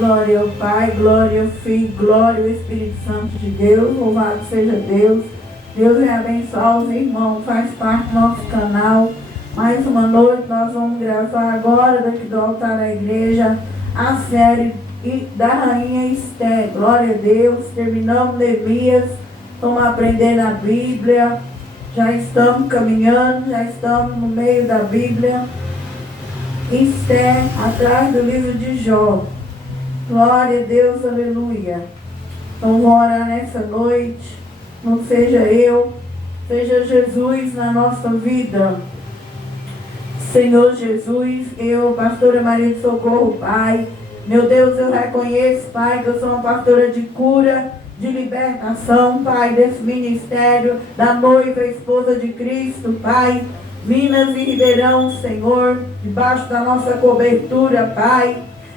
Glória ao Pai, glória ao Filho, glória ao Espírito Santo de Deus. Louvado seja Deus. Deus vai abençoar os irmãos, faz parte do nosso canal. Mais uma noite nós vamos gravar agora, daqui do altar da igreja, a série da Rainha Esther. Glória a Deus. Terminamos Neemias, estamos aprendendo a Bíblia, já estamos caminhando, já estamos no meio da Bíblia. Esther, atrás do livro de Jó. Glória a Deus, aleluia. Então vamos orar nessa noite. Não seja eu, seja Jesus na nossa vida. Senhor Jesus, eu, pastora Maria de Socorro, Pai. Meu Deus, eu reconheço, Pai, que eu sou uma pastora de cura, de libertação, Pai, desse ministério, da noiva, esposa de Cristo, Pai. Minas e Ribeirão, Senhor, debaixo da nossa cobertura, Pai.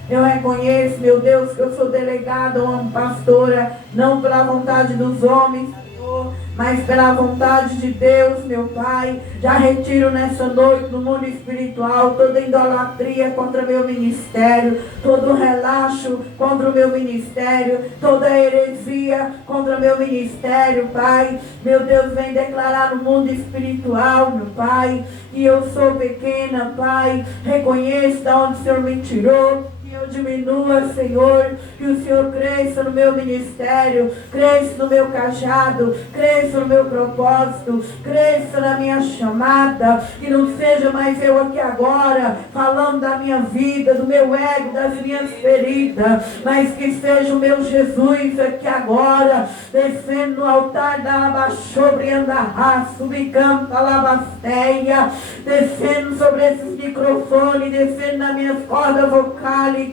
Eu reconheço, meu Deus, que eu sou delegada, uma pastora, não pela vontade dos homens, Senhor, mas pela vontade de Deus, meu Pai. Já retiro nessa noite no mundo espiritual toda idolatria contra meu ministério, todo relaxo contra o meu ministério, toda heresia contra o meu ministério, Pai. Meu Deus, vem declarar no mundo espiritual, meu Pai, que eu sou pequena, Pai. Reconheço de onde o Senhor me tirou. Eu diminua, Senhor, que o Senhor cresça no meu ministério, cresça no meu cajado, cresça no meu propósito, cresça na minha chamada, que não seja mais eu aqui agora, falando da minha vida, do meu ego, das minhas feridas, mas que seja o meu Jesus aqui agora, descendo no altar da Labaxobriandarra, subicanta Labasteia, descendo sobre esses microfones, descendo nas minhas cordas vocais,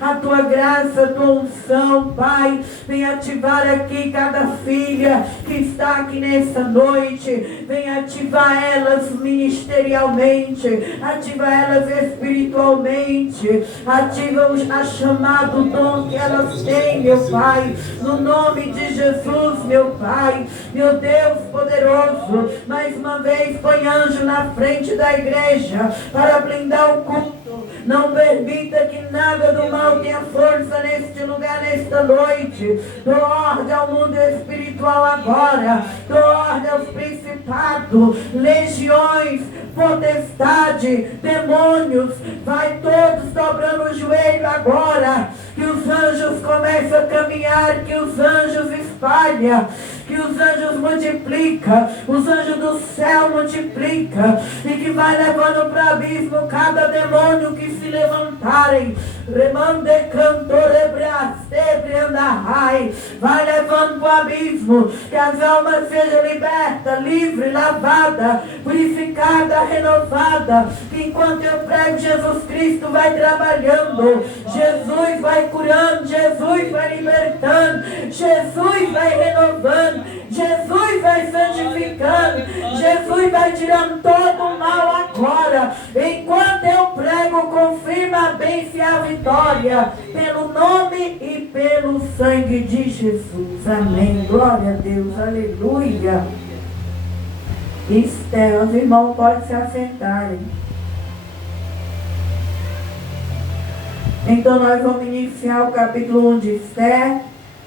a tua graça, a tua unção, Pai. Vem ativar aqui cada filha que está aqui nessa noite. Vem ativar elas ministerialmente, ativa elas espiritualmente, ativa a chamado dom que elas têm, meu Pai, no nome de Jesus, meu Pai. Meu Deus poderoso, mais uma vez põe anjo na frente da igreja para blindar o culto. Não permita que nada do mal tenha força neste lugar, nesta noite. Dou ordem ao mundo espiritual agora. Dou ordem aos principados, legiões, potestade, demônios. Vai todos dobrando o joelho agora. Que os anjos comecem a caminhar, que os anjos espalham, que os anjos multiplicam, os anjos do céu multiplicam, e que vai levando para o abismo cada demônio que se levantarem. Remande cantorebrastebriandahai. Vai levando para o abismo, que as almas sejam libertas, livres, lavadas, purificadas, renovadas. Que enquanto eu prego, Jesus Cristo vai trabalhando, Jesus vai curando, Jesus vai libertando, Jesus vai renovando, Jesus vai santificando, Jesus vai tirando todo o mal agora. Enquanto eu prego, confirma a bênção e a vitória, pelo nome e pelo sangue de Jesus. Amém. Glória a Deus. Aleluia. Esther, os irmãos podem se assentarem. Então nós vamos iniciar o capítulo 1 de Esther.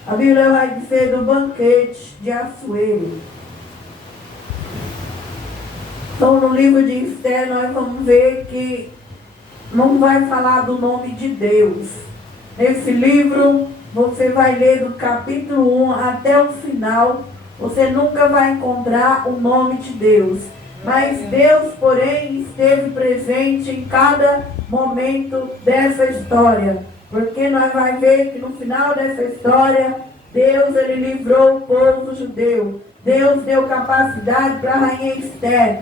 A Bíblia vai dizer do banquete de Assuero. Então no livro de Esther nós vamos ver que não vai falar do nome de Deus. Nesse livro você vai ler do capítulo 1 até o final. Você nunca vai encontrar o nome de Deus. Mas Deus, porém, esteve presente em cada momento dessa história. Porque nós vamos ver que no final dessa história, Deus ele livrou o povo judeu. Deus deu capacidade para a rainha Esther.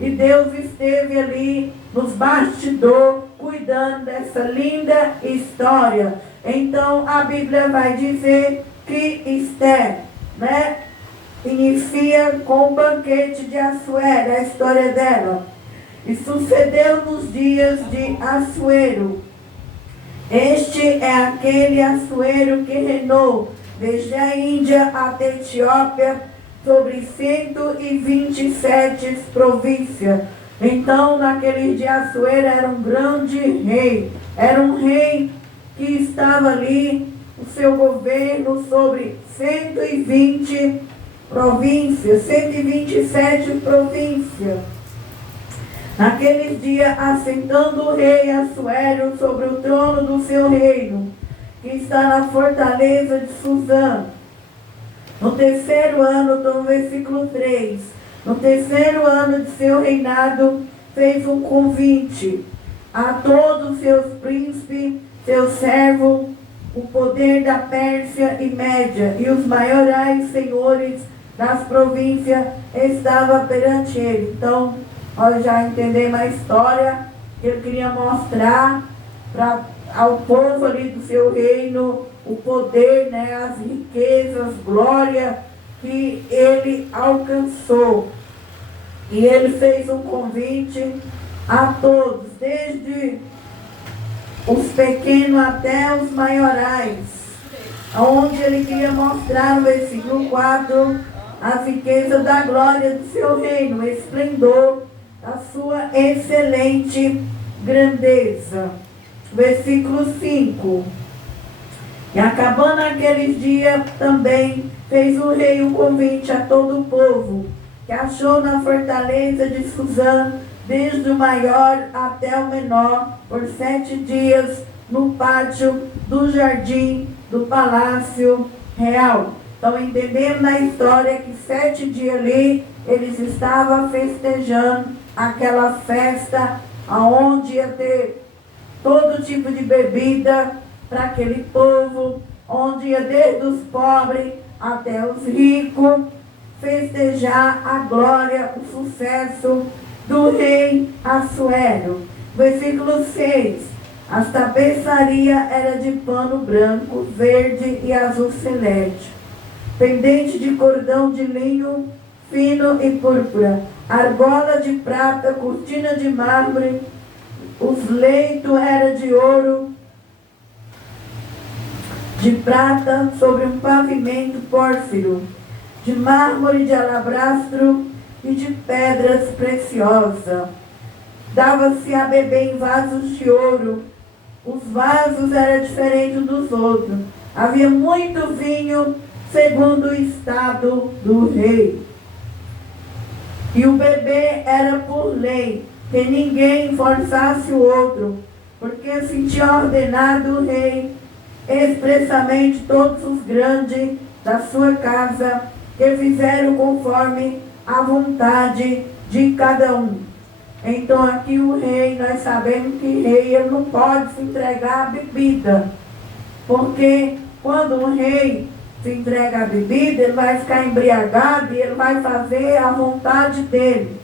E Deus esteve ali nos bastidores, cuidando dessa linda história. Então a Bíblia vai dizer que Esther, inicia com o banquete de Assuero, a história dela. E sucedeu nos dias de Assuero. Este é aquele Assuero que reinou desde a Índia até a Etiópia, sobre 127 províncias. Então, naquele dia, Assuero era um grande rei. Era um rei que estava ali o seu governo sobre 120 províncias, 127 províncias. Naqueles dias, assentando o rei Assuero sobre o trono do seu reino, que está na fortaleza de Suzã. No terceiro ano, no versículo 3, no terceiro ano de seu reinado, fez um convite a todos os seus príncipes, seus servos, o poder da Pérsia e Média, e os maiorais senhores das províncias estavam perante ele. Então, nós já entendemos a história que ele queria mostrar ao povo ali do seu reino, o poder, né, as riquezas, glória que ele alcançou. E ele fez um convite a todos, desde os pequenos até os maiorais, onde ele queria mostrar no versículo 4 as riquezas da glória do seu reino, o esplendor da sua excelente grandeza. Versículo 5. E acabando aqueles dias, também fez o rei um convite a todo o povo, que achou na fortaleza de Suzã, desde o maior até o menor, por 7 dias, no pátio do jardim do palácio real. Então entendemos na história que 7 dias ali, eles estavam festejando aquela festa, onde ia ter todo tipo de bebida para aquele povo, onde ia desde os pobres até os ricos, festejar a glória, o sucesso do rei Assuero. Versículo 6. As tapeçarias eram de pano branco, verde e azul celeste, pendente de cordão de linho fino e púrpura, argola de prata, cortina de mármore, os leitos eram de ouro, de prata, sobre um pavimento pórfiro, de mármore, de alabastro e de pedras preciosas. Dava-se a beber em vasos de ouro. Os vasos eram diferentes dos outros. Havia muito vinho, segundo o estado do rei. E o beber era por lei, que ninguém forçasse o outro, porque assim tinha ordenado o rei expressamente todos os grandes da sua casa, que fizeram conforme a vontade de cada um. Então aqui o rei, nós sabemos que o rei ele não pode se entregar à bebida, porque quando o rei se entrega à bebida, ele vai ficar embriagado e ele vai fazer a vontade dele,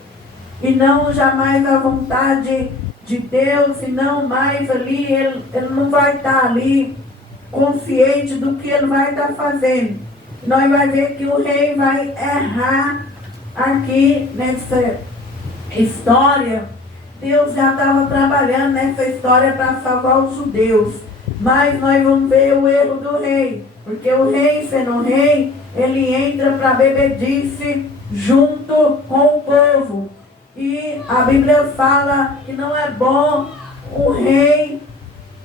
e não jamais a vontade de Deus, e não mais ali, ele não vai estar ali consciente do que ele vai estar fazendo. Nós vamos ver que o rei vai errar aqui nessa história. Deus já estava trabalhando nessa história para salvar os judeus, mas nós vamos ver o erro do rei, porque o rei, sendo rei, ele entra para bebedice junto com o povo, e a Bíblia fala que não é bom o rei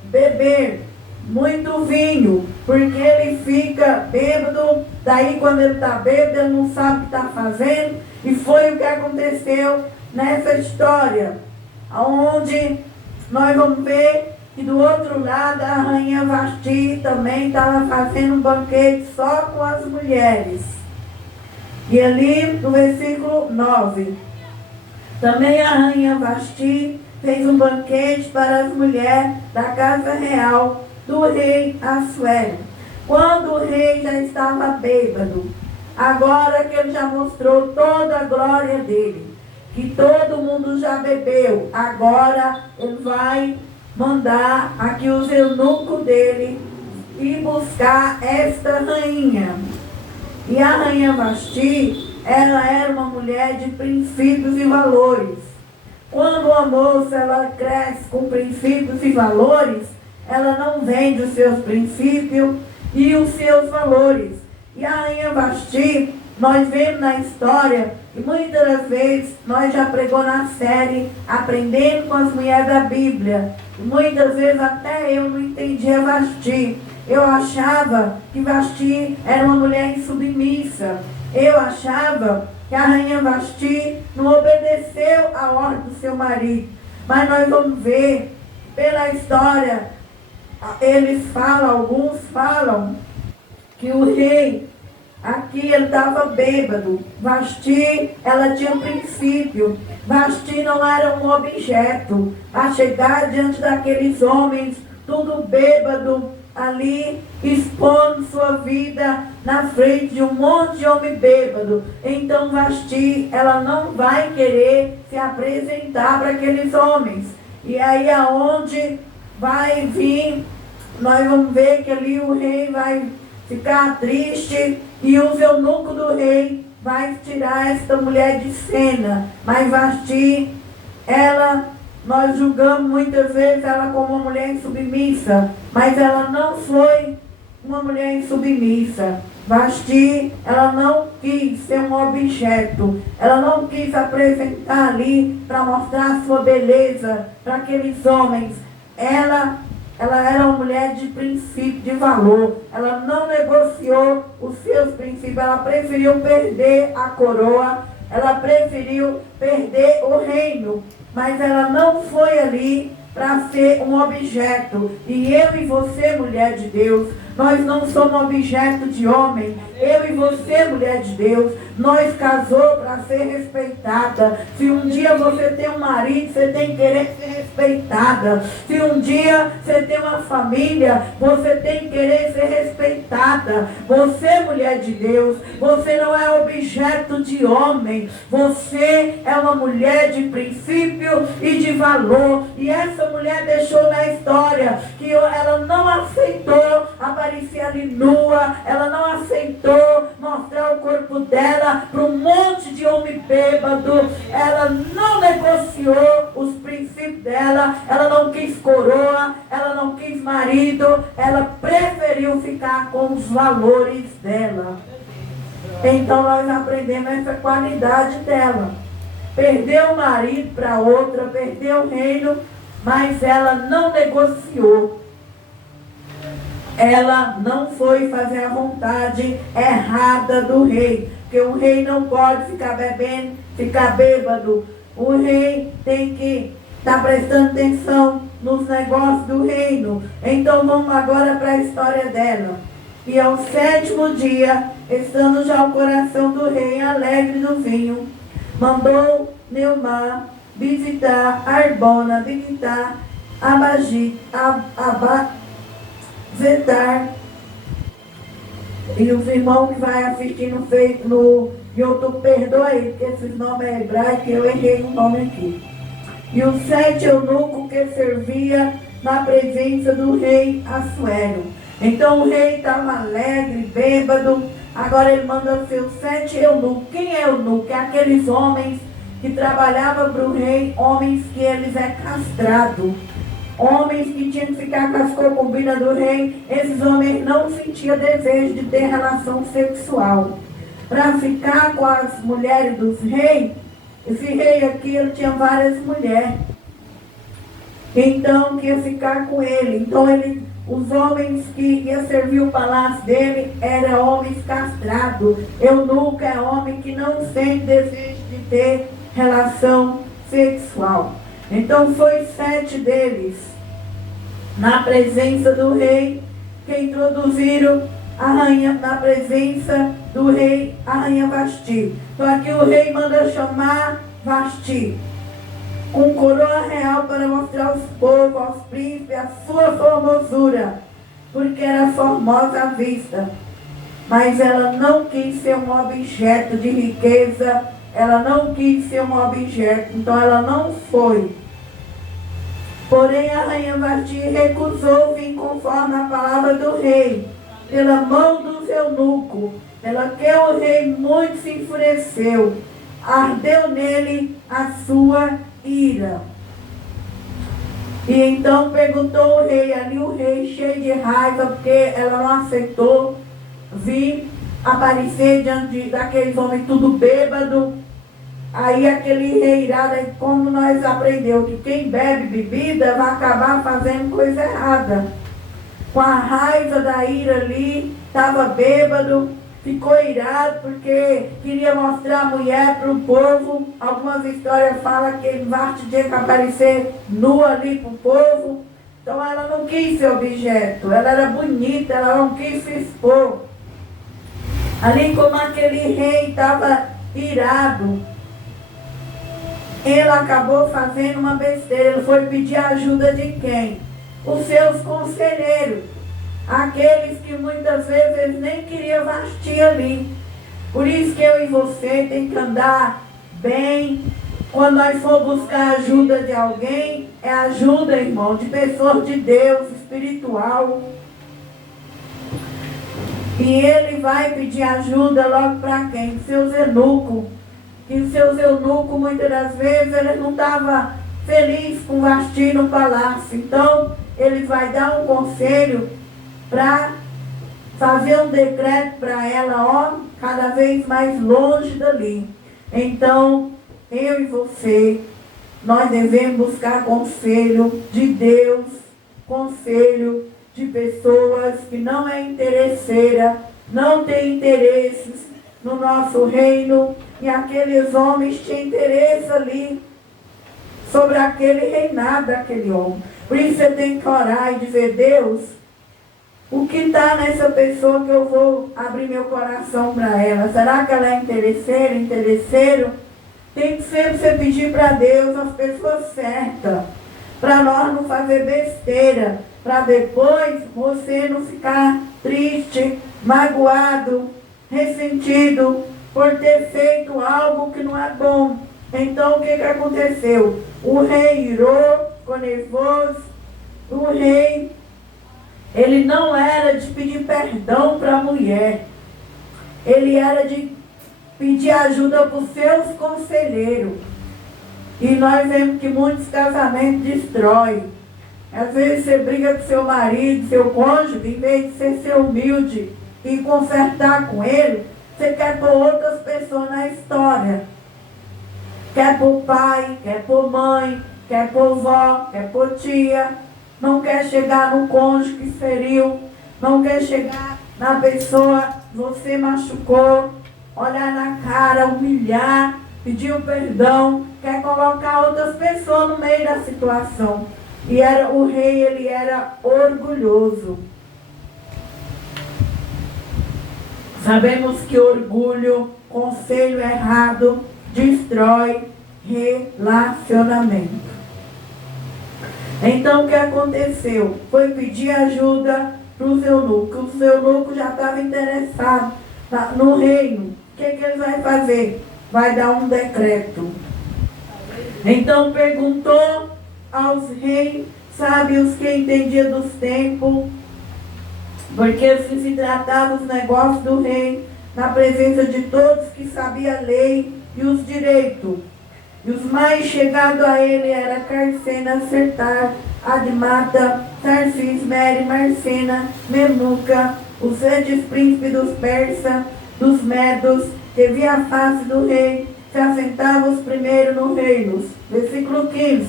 beber muito vinho, porque ele fica bêbado. Daí quando ele está bêbado, ele não sabe o que está fazendo, e foi o que aconteceu nessa história, onde nós vamos ver que do outro lado a rainha Vasti também estava fazendo um banquete só com as mulheres. E ali no versículo 9, também a rainha Vasti fez um banquete para as mulheres da casa real do rei Assuero. Quando o rei já estava bêbado, agora que ele já mostrou toda a glória dele, que todo mundo já bebeu, agora ele vai mandar aqui os eunucos dele ir buscar esta rainha. E a rainha Vasti, ela era uma mulher de princípios e valores. Quando a moça ela cresce com princípios e valores, ela não vende os seus princípios e os seus valores. E a rainha Vasti, nós vemos na história E muitas das vezes nós já pregou na série Aprendendo com as Mulheres da Bíblia. E muitas vezes até eu não entendia Vasti. Eu achava que Vasti era uma mulher insubmissa. Eu achava que a rainha Vasti não obedeceu à ordem do seu marido. Mas nós vamos ver pela história, alguns falam que o rei aqui ele estava bêbado. Vasti, ela tinha princípio. Vasti não era um objeto. A chegar diante daqueles homens, tudo bêbado, ali expondo sua vida na frente de um monte de homem bêbado. Então Vasti, ela não vai querer se apresentar para aqueles homens. E aí aonde vai vir, nós vamos ver que ali o rei vai ficar triste e o eunuco do rei vai tirar esta mulher de cena. Mas Vasti, nós julgamos muitas vezes ela como uma mulher insubmissa, mas ela não foi uma mulher insubmissa. Vasti, ela não quis ser um objeto, ela não quis apresentar ali para mostrar a sua beleza para aqueles homens. Ela era uma mulher de princípio, de valor. Ela não negociou os seus princípios. Ela preferiu perder a coroa. Ela preferiu perder o reino. Mas ela não foi ali para ser um objeto. E eu e você, mulher de Deus, nós não somos objeto de homem. Eu e você, mulher de Deus, nós casou para ser respeitada. Se um dia você tem um marido, você tem que querer ser respeitada. Se um dia você tem uma família, você tem que querer ser respeitada. Você, mulher de Deus, você não é objeto de homem. Você é uma mulher de princípio e de valor. E essa mulher deixou na história que ela não aceitou aparecer ali nua. Ela não aceitou mostrar o corpo dela para um monte de homem bêbado. Ela não negociou os princípios dela. Ela não quis coroa, ela não quis marido. Ela preferiu ficar com os valores dela. Então nós aprendemos essa qualidade dela. Perdeu o marido para outra, perdeu o reino, mas ela não negociou. Ela não foi fazer a vontade errada do rei. Porque o rei não pode ficar bebendo, ficar bêbado. O rei tem que estar prestando atenção nos negócios do reino. Então vamos agora para a história dela. E ao 7º dia, estando já o coração do rei alegre do vinho, mandou Neumar visitar Arbona, visitar Zetar. E os irmãos que vai assistindo no YouTube, perdoa aí, porque esses nomes é hebraico, eu errei um nome aqui. E os 7 eunucos que servia na presença do rei Assuero. Então o rei estava alegre, bêbado. Agora ele manda seus 7 eunucos. Quem é eunuco? É aqueles homens que trabalhavam para o rei, homens que eles é castrado. Homens que tinham que ficar com as concubinas do rei. Esses homens não sentiam desejo de ter relação sexual. Para ficar com as mulheres dos reis, esse rei aqui ele tinha várias mulheres. Então, que ia ficar com ele. Então, os homens que iam servir o palácio dele eram homens castrados. Eunuco é homem que não sente desejo de ter relação sexual. Então, foi 7 deles, na presença do rei, que introduziram a rainha, na presença do rei, a rainha Vasti. Então, aqui o rei manda chamar Vasti, com coroa real, para mostrar aos povos, aos príncipes, a sua formosura, porque era formosa à vista. Mas ela não quis ser um objeto de riqueza, ela não quis ser um objeto, então ela não foi. Porém a rainha Vasti recusou vir conforme a palavra do rei, pela mão dos eunucos, pela que o rei muito se enfureceu, ardeu nele a sua ira. E então perguntou o rei, ali o rei cheio de raiva, porque ela não aceitou vir aparecer diante daqueles homens tudo bêbado. Aí aquele rei irado, como nós aprendeu que quem bebe bebida vai acabar fazendo coisa errada. Com a raiva da ira ali, estava bêbado, ficou irado porque queria mostrar a mulher para o povo. Algumas histórias falam que ele vai tinha que aparecer nua ali para o povo. Então ela não quis ser objeto, ela era bonita, ela não quis se expor. Ali como aquele rei estava irado, ele acabou fazendo uma besteira. Ele foi pedir ajuda de quem? Os seus conselheiros. Aqueles que muitas vezes eles nem queriam vestir ali. Por isso que eu e você tem que andar bem. Quando nós for buscar ajuda de alguém, é ajuda, irmão, de pessoas de Deus, espiritual. E ele vai pedir ajuda logo para quem? Seus eunucos. E os seus eunucos, muitas das vezes, eles não estavam felizes com Vasti no palácio. Então, ele vai dar um conselho para fazer um decreto para ela, ó, cada vez mais longe dali. Então, eu e você, nós devemos buscar conselho de Deus, conselho de pessoas que não é interesseira, não tem interesses no nosso reino, e aqueles homens tinham interesse ali sobre aquele reinado daquele homem. Por isso você tem que orar e dizer: Deus, o que está nessa pessoa que eu vou abrir meu coração para ela? Será que ela é interesseira, interesseiro? Tem que sempre você pedir para Deus as pessoas certas, para nós não fazer besteira, para depois você não ficar triste, magoado, ressentido por ter feito algo que não é bom. Então o que aconteceu? O rei irou, ficou nervoso. O rei, ele não era de pedir perdão para a mulher, ele era de pedir ajuda para os seus conselheiros. E nós vemos que muitos casamentos destroem. Às vezes você briga com seu marido, seu cônjuge, em vez de você ser humilde e consertar com ele, você quer pôr outras pessoas na história. Quer pôr pai, quer pôr mãe, quer pôr vó, quer pôr tia. Não quer chegar no cônjuge que feriu, não quer chegar na pessoa que você machucou, olhar na cara, humilhar, pedir o perdão, quer colocar outras pessoas no meio da situação. E o rei, ele era orgulhoso. Sabemos que orgulho, conselho errado, destrói relacionamento. Então o que aconteceu? Foi pedir ajuda para os eunucos. Os eunucos já estavam interessados no reino. O que eles vão fazer? Vai dar um decreto. Então perguntou aos reis, sábios que entendiam dos tempos, porque se tratava dos negócios do rei, na presença de todos que sabiam a lei e os direitos. E os mais chegados a ele eram Carcena, Sertar, Admata, Tarsis, Mere, Marcena, Memuca, os grandes príncipes dos persas, dos medos, que via a face do rei, se assentavam os primeiros no reino. Versículo 15.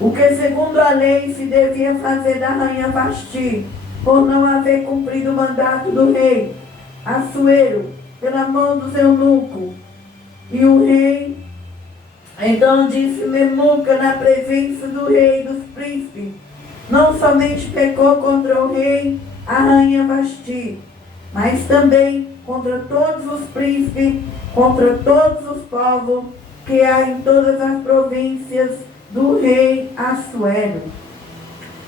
O que segundo a lei se devia fazer da rainha Vasti, por não haver cumprido o mandato do rei Assuero, pela mão dos eunucos. E o rei então disse Memuca na presença do rei e dos príncipes: não somente pecou contra o rei, a rainha Vasti, mas também contra todos os príncipes, contra todos os povos que há em todas as províncias do rei Assuero.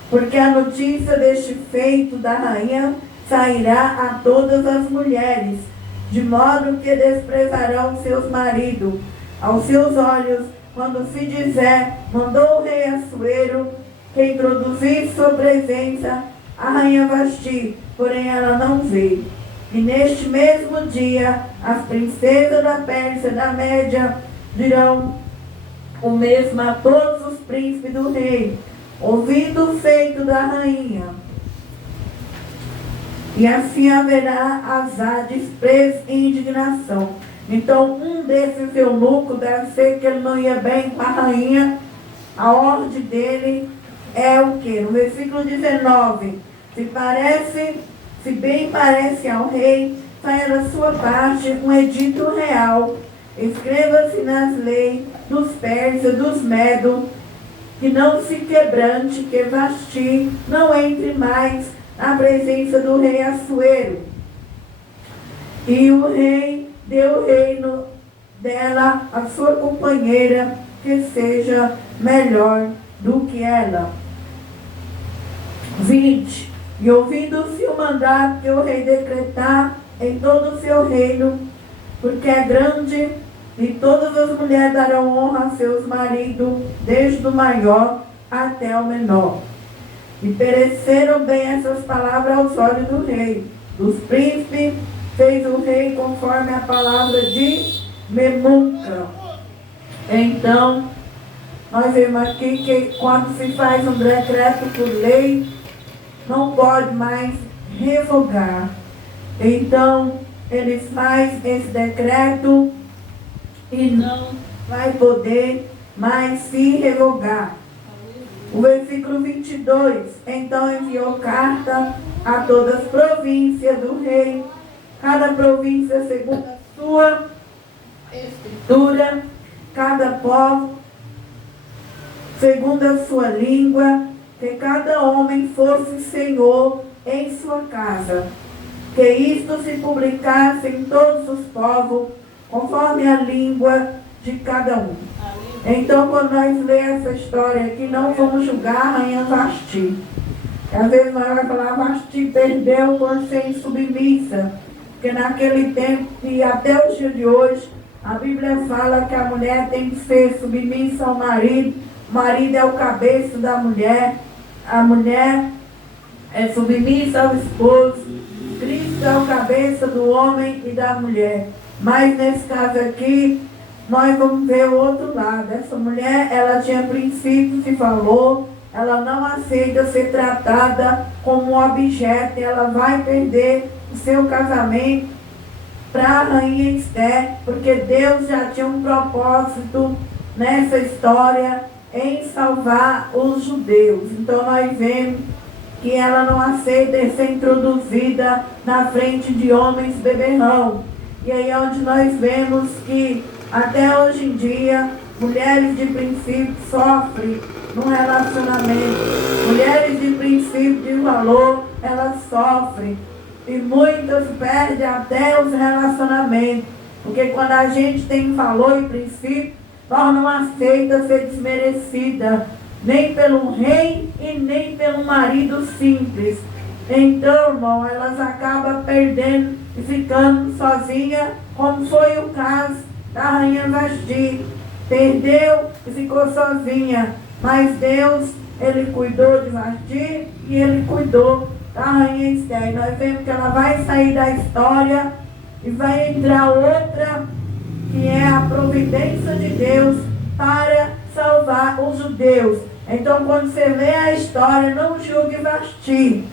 Porque a notícia deste feito da rainha sairá a todas as mulheres, de modo que desprezarão seus maridos aos seus olhos, quando se dizer: mandou o rei Assuero que introduzisse sua presença a rainha Vasti, porém ela não veio. E neste mesmo dia, as princesas da Pérsia, da Média, dirão o mesmo a todos os príncipes do rei, ouvindo o feito da rainha. E assim haverá azar, desprezo e indignação. Então, um desses eunucos, deve ser que ele não ia bem com a rainha. A ordem dele é o quê? No versículo 19: se bem parece ao rei, saia da sua parte um edito real. Escreva-se nas leis dos persas, dos medos, que não se quebrante, que Vasti não entre mais na presença do rei Assuero. E o rei deu o reino dela à sua companheira, que seja melhor do que ela. 20. E ouvindo-se o mandato que o rei decretar em todo o seu reino, porque é grande, e todas as mulheres darão honra a seus maridos, desde o maior até o menor. E pereceram bem essas palavras aos olhos do rei. Dos príncipes fez o rei conforme a palavra de Memuca. Então, nós vemos aqui que quando se faz um decreto por lei, não pode mais revogar. Então, eles fazem esse decreto e não vai poder mais se revogar. O versículo 22. Então enviou carta a todas as províncias do rei, cada província segundo a sua escritura, cada povo segundo a sua língua, que cada homem fosse senhor em sua casa, que isto se publicasse em todos os povos, conforme a língua de cada um. Então, quando nós lemos essa história aqui, não vamos julgar a rainha Vasti. Às vezes nós vamos falar, Vasti perdeu por ser submissa, porque naquele tempo e até o dia de hoje, a Bíblia fala que a mulher tem que ser submissa ao marido, o marido é o cabeça da mulher, a mulher é submissa ao esposo, Cristo é o cabeça do homem e da mulher. Mas nesse caso aqui, nós vamos ver o outro lado. Essa mulher, ela tinha princípios e valor, ela não aceita ser tratada como um objeto, ela vai perder o seu casamento para a rainha Esther, porque Deus já tinha um propósito nessa história em salvar os judeus. Então nós vemos que ela não aceita ser introduzida na frente de homens beberrão. E aí é onde nós vemos que até hoje em dia, mulheres de princípio sofrem no relacionamento. Mulheres de princípio, de valor, elas sofrem. E muitas perdem até os relacionamentos. Porque quando a gente tem valor e princípio, nós não aceitamos ser desmerecida, nem pelo rei e nem pelo marido simples. Então, irmão, elas acabam perdendo e ficando sozinhas, como foi o caso da rainha Vasti. Perdeu e ficou sozinha. Mas Deus, Ele cuidou de Vasti e Ele cuidou da rainha Esther. Nós vemos que ela vai sair da história e vai entrar outra, que é a providência de Deus para salvar os judeus. Então, quando você lê a história, não julgue Vasti.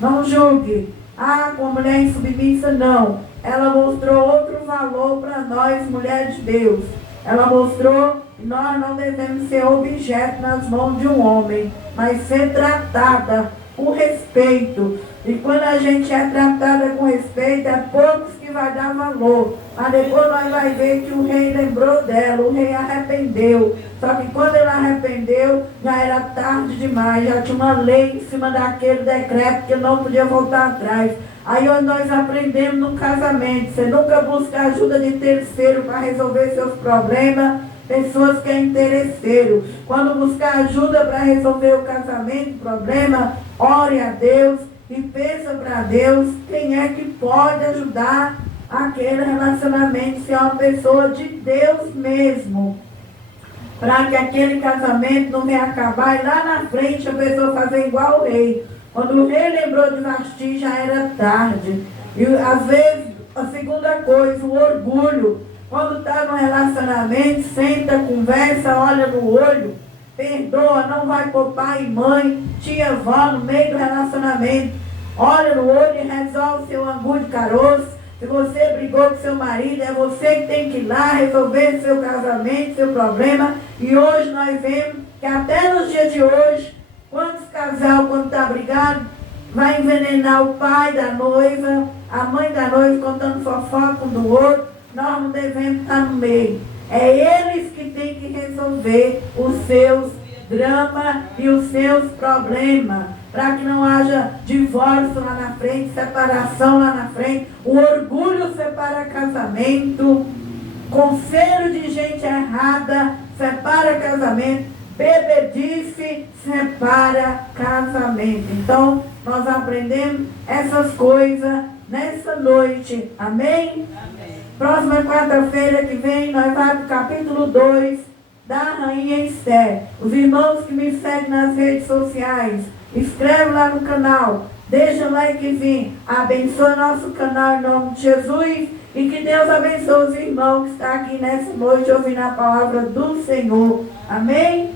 Não julgue. Ah, com a mulher insubmissa, não. Ela mostrou outro valor para nós, mulheres de Deus. Ela mostrou que nós não devemos ser objeto nas mãos de um homem, mas ser tratada com respeito. E quando a gente é tratada com respeito, é poucos que vai dar valor. Mas depois nós vamos ver que o rei lembrou dela, o rei arrependeu. Só que quando ele arrependeu, já era tarde demais, já tinha uma lei em cima daquele decreto que não podia voltar atrás. Aí onde nós aprendemos no casamento, você nunca busca ajuda de terceiro para resolver seus problemas, pessoas que é interesseiro. Quando buscar ajuda para resolver o casamento, o problema, ore a Deus e peça para Deus quem é que pode ajudar aquele relacionamento, se é uma pessoa de Deus mesmo, para que aquele casamento não venha acabar e lá na frente a pessoa fazer igual o rei. Quando o rei lembrou de Vasti, já era tarde. E às vezes, a segunda coisa, o orgulho. Quando está no relacionamento, senta, conversa, olha no olho, perdoa, não vai por pai e mãe, tia, avó, no meio do relacionamento. Olha no olho e resolve seu angu de caroço. Se você brigou com seu marido, é você que tem que ir lá resolver seu casamento, seu problema. E hoje nós vemos que até nos dias de hoje, quantos casal, quando está brigado, vai envenenar o pai da noiva, a mãe da noiva contando fofoca um do outro. Nós não devemos estar no meio. É eles que têm que resolver os seus dramas e os seus problemas, para que não haja divórcio lá na frente, separação lá na frente. O orgulho separa casamento, conselho de gente errada separa casamento, bebedice separa casamento. Então, nós aprendemos essas coisas nessa noite. Amém? Amém. Próxima quarta-feira que vem, nós vamos para o capítulo 2 da Rainha Esther. Os irmãos que me seguem nas redes sociais, escreve lá no canal, deixa o likezinho, abençoa nosso canal em nome de Jesus e que Deus abençoe os irmãos que estão aqui nessa noite ouvindo a palavra do Senhor. Amém?